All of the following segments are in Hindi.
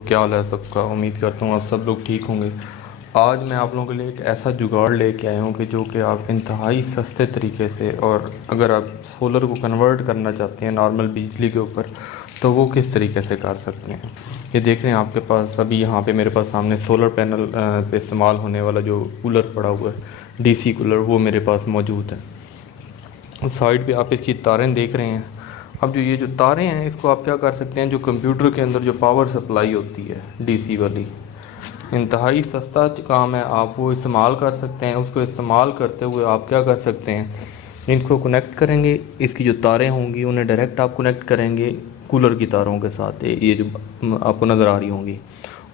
क्या हाल है सबका। उम्मीद करता हूँ आप सब लोग ठीक होंगे। आज मैं आप लोगों के लिए एक ऐसा जुगाड़ लेके आया हूँ कि जो कि आप इंतहाई सस्ते तरीके से, और अगर आप सोलर को कन्वर्ट करना चाहते हैं नॉर्मल बिजली के ऊपर, तो वो किस तरीके से कर सकते हैं। ये देख रहे हैं आपके पास अभी यहाँ पे मेरे पास सामने सोलर पैनल पे इस्तेमाल होने वाला जो कूलर पड़ा हुआ है, डीसी कूलर, वो मेरे पास मौजूद है। उस साइड पे आप इसकी तारें देख रहे हैं। अब जो ये जो तारें हैं, इसको आप क्या कर सकते हैं, जो कंप्यूटर के अंदर जो पावर सप्लाई होती है डीसी वाली, इंतहाई सस्ता काम है, आप वो इस्तेमाल कर सकते हैं। उसको इस्तेमाल करते हुए आप क्या कर सकते हैं, इनको कनेक्ट करेंगे। इसकी जो तारें होंगी उन्हें डायरेक्ट आप कनेक्ट करेंगे कूलर की तारों के साथ, ये जो आपको नज़र आ रही होंगी।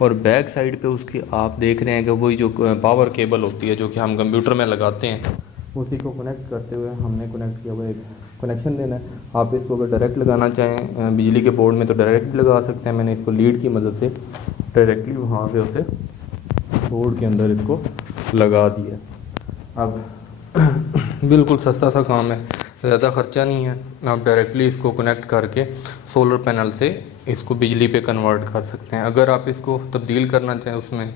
और बैक साइड पे उसकी आप देख रहे हैं कि वही जो पावर केबल होती है जो कि हम कंप्यूटर में लगाते हैं, उसी को कनेक्ट करते हुए हमने कनेक्ट किया हुआ एक कनेक्शन देना है। आप इसको अगर डायरेक्ट लगाना चाहें बिजली के बोर्ड में तो डायरेक्ट भी लगा सकते हैं। मैंने इसको लीड की मदद से डायरेक्टली वहाँ से उसे बोर्ड के अंदर इसको लगा दिया। अब बिल्कुल सस्ता सा काम है, ज़्यादा ख़र्चा नहीं है। आप डायरेक्टली इसको कनेक्ट करके सोलर पैनल से इसको बिजली पे कन्वर्ट कर सकते हैं। अगर आप इसको तब्दील करना चाहें उसमें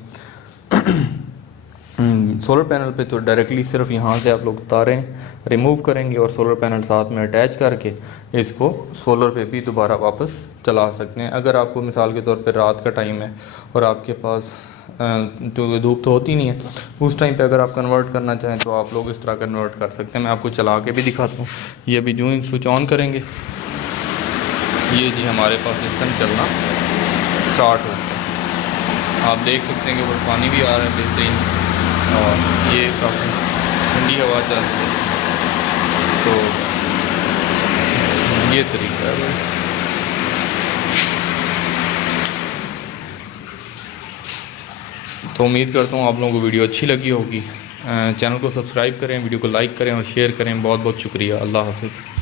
सोलर पैनल पे, तो डायरेक्टली सिर्फ यहाँ से आप लोग तारें रिमूव करेंगे और सोलर पैनल साथ में अटैच करके इसको सोलर पे भी दोबारा वापस चला सकते हैं। अगर आपको मिसाल के तौर पे रात का टाइम है और आपके पास जो धूप तो होती नहीं है, उस टाइम पे अगर आप कन्वर्ट करना चाहें तो आप लोग इस तरह कन्वर्ट कर सकते हैं। मैं आपको चला के भी दिखाता हूँ। ये अभी जो ही स्विच ऑन करेंगे, ये जी हमारे पास सिस्टम चलना स्टार्ट हो गया। आप देख सकते हैं कि ऊपर पानी भी आ रहा है बेहतरीन, और ये काफ़ी ठंडी हवा चल रही है। तो ये तरीका है। तो उम्मीद करता हूँ आप लोगों को वीडियो अच्छी लगी होगी। चैनल को सब्सक्राइब करें, वीडियो को लाइक करें और शेयर करें। बहुत बहुत शुक्रिया। अल्लाह हाफ़िज़।